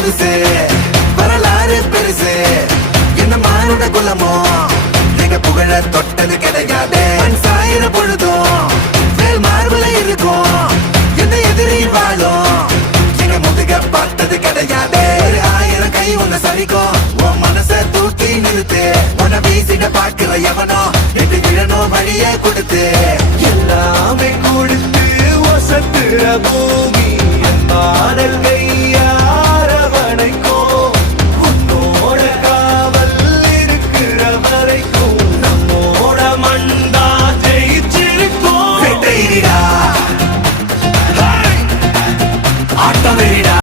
புதுசு வரலாறு பெருசு என்ன மானுட குலமோ எங்க புகழ தொட்டது கிடையாது சாயிர பொழுதும் மேல் மார்புல இருக்கும் என்ன எதிரி வாழும் எங்க முதுக பார்த்தது கிடையாது 1000 கை உன்னை சரிக்கும் உன் மனச தூக்கி நிறுத்து உன்னை வீசிட பாக்குற எவனோ எட்டு விழணும் வழிய கொடுத்து எல்லாமே கொடுத்து வசத்துற பூமி என் பாடல்கள்